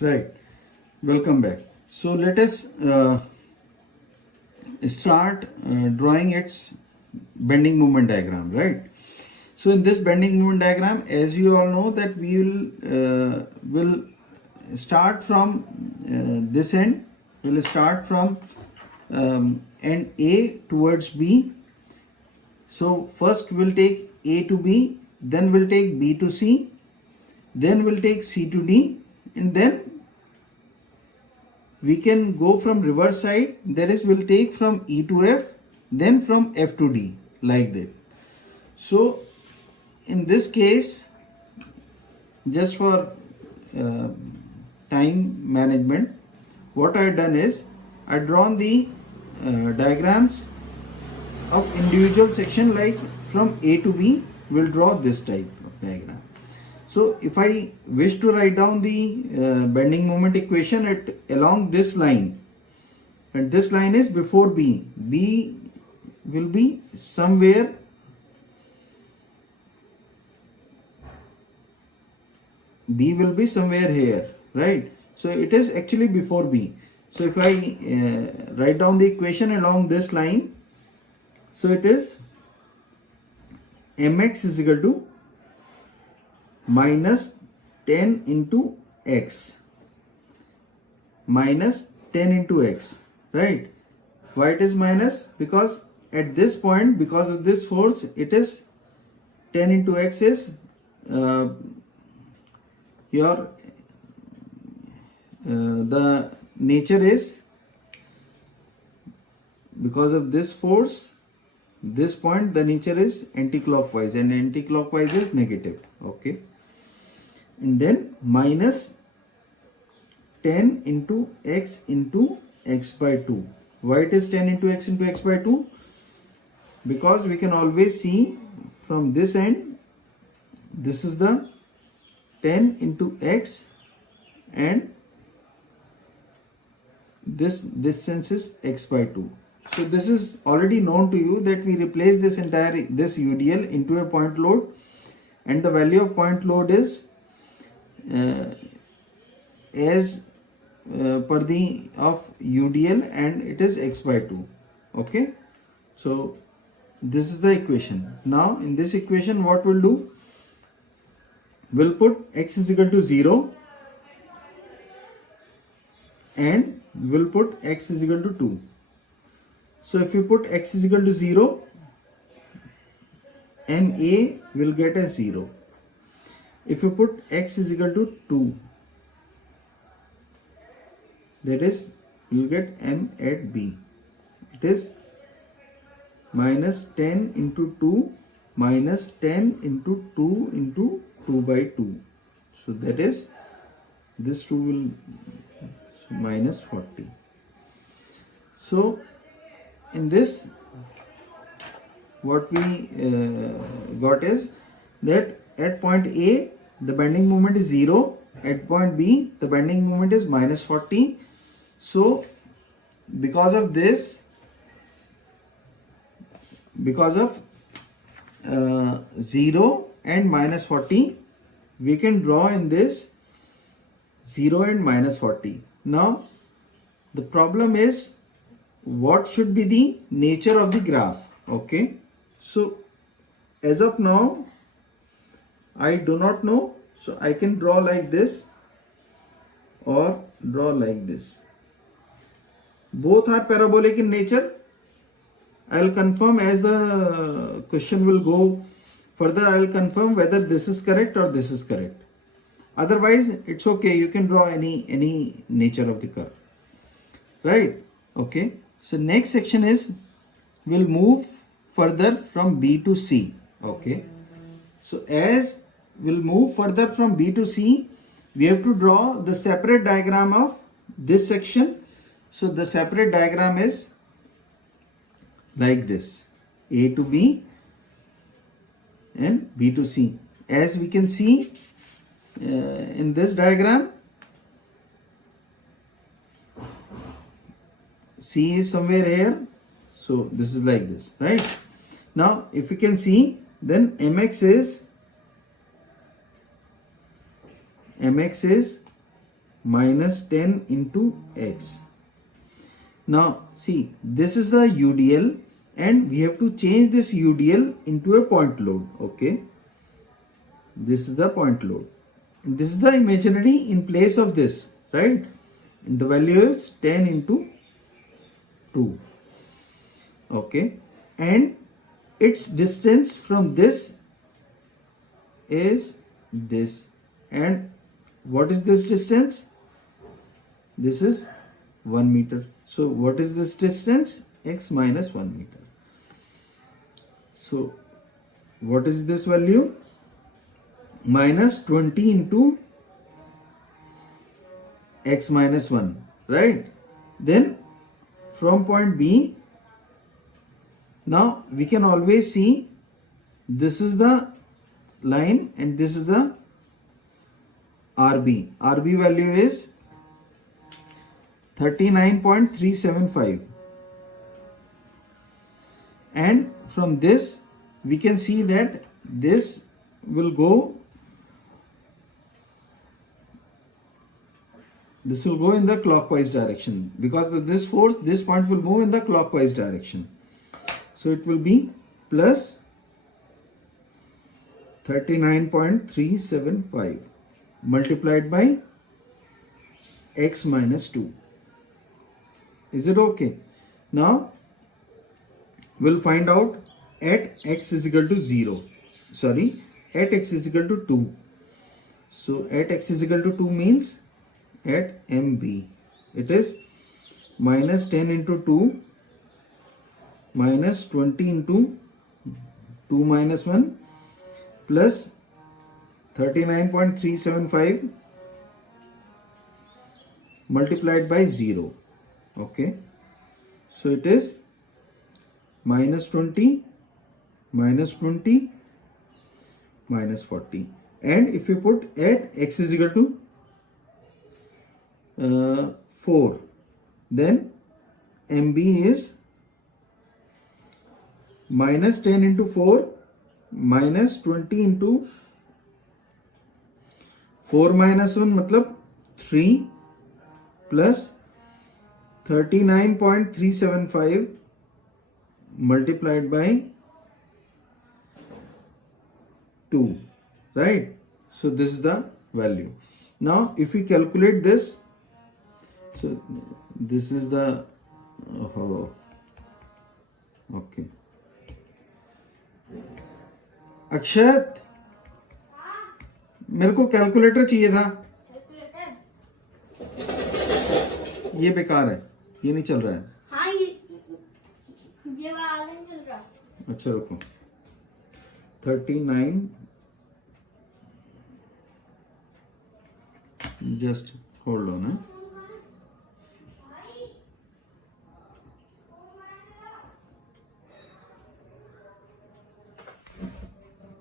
Right, welcome back. So let us start drawing its bending moment diagram, right? So in this bending moment diagram, as you all know that we will start from this end. We'll start from end A towards B. So first we'll take A to B, then we'll take B to C, then we'll take C to D, and then we can go from reverse side, that is we'll take from E to F, then from F to D, like that. So in this case, just for time management, what I have done is I have drawn the diagrams of individual section, like from A to B we'll draw this type of diagram. So if I wish to write down the bending moment equation along this line, and this line is before B, B will be somewhere here, right? So it is actually before B. So if I write down the equation along this line, so it is mx is equal to minus 10 into x, minus 10 into x, right? Why it is minus? Because at this point, because of this force, it is 10 into x is the nature is, because of this force, this point the nature is anti-clockwise, and anti-clockwise is negative, okay? And then minus 10 into x by 2. Why it is 10 into x by 2? Because we can always see from this end, this is the 10 into x, and this distance is x by 2. So this is already known to you that we replace this UDL into a point load, and the value of point load is as per the of UDL, and it is x by 2. Okay, so this is the equation. Now in this equation, what we'll do, we'll put x is equal to 0 and we'll put x is equal to 2. So if you put x is equal to 0, MA will get as 0. If you put x is equal to 2, that is, you will get M at B. It is minus 10 into 2 minus 10 into 2 into 2 by 2. So that is, this 2 will minus 40. So in this, what we got is that at point A the bending moment is 0, at point B the bending moment is minus 40. So because of this, because of 0 and minus 40, we can draw in this 0 and minus 40. Now the problem is, what should be the nature of the graph? Okay, so as of now I do not know, so I can draw like this or draw like this. Both are parabolic in nature. I will confirm as the question will go further. I will confirm whether this is correct or this is correct. Otherwise it's okay, you can draw any nature of the curve, right? Okay, so next section is, we'll move further from B to C. Okay, so as we'll move further from B to C, we have to draw the separate diagram of this section. So the separate diagram is like this: A to B and B to C. As we can see in this diagram, C is somewhere here, so this is like this, right? Now if you can see, then MX is minus 10 into x. Now see, this is the UDL and we have to change this UDL into a point load. Okay, this is the point load. And this is the imaginary in place of this, right? And the value is 10 into 2. Okay, and its distance from this is this. And what is this distance? This is 1 meter. So what is this distance? X minus 1 meter. So what is this value? Minus 20 into x minus 1, right? Then from point B, now we can always see this is the line and this is the RB. RB value is 39.375. And from this we can see that this will go in the clockwise direction. Because of this force, this point will move in the clockwise direction. So it will be plus 39.375 multiplied by x minus 2. Is it okay? Now we'll find out at x is equal to 0. Sorry, at x is equal to 2. So at x is equal to 2 means at MB it is minus 10 into 2 minus 20 into 2 minus 1 plus 39.375 multiplied by 0. Okay, so it is minus 20 minus 20 minus 40. And if we put at x is equal to 4, then MB is minus 10 into 4 minus 20 into 4 minus 1 matlab 3 plus 39.375 multiplied by 2, right? So this is the value. Now if we calculate this, so this is the okay. अक्षत, मेरे को calculator चाहिए था. ये बेकार है, ये नहीं चल रहा है. हाँ ये वाला नहीं चल रहा. अच्छा रुको. 39. Just hold on.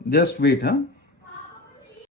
Just wait, huh?